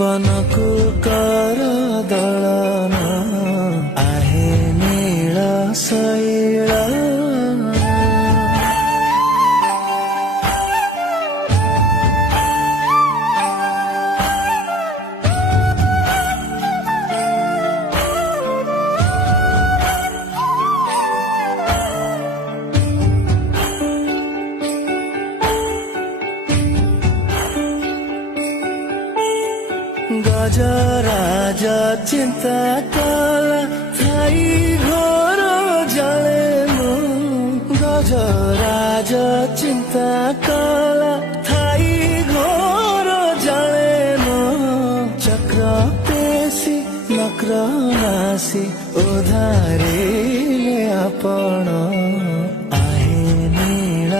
ବନକୁ କର ଦଳନ आहे ନୀଳ ଶୈଳ। गजराज चिंता कला थाई घोर जले मु गजराज चिंता कला थाई घोर जले मु चक्र पेशी नक्र नासी उधारे आपण आहे नील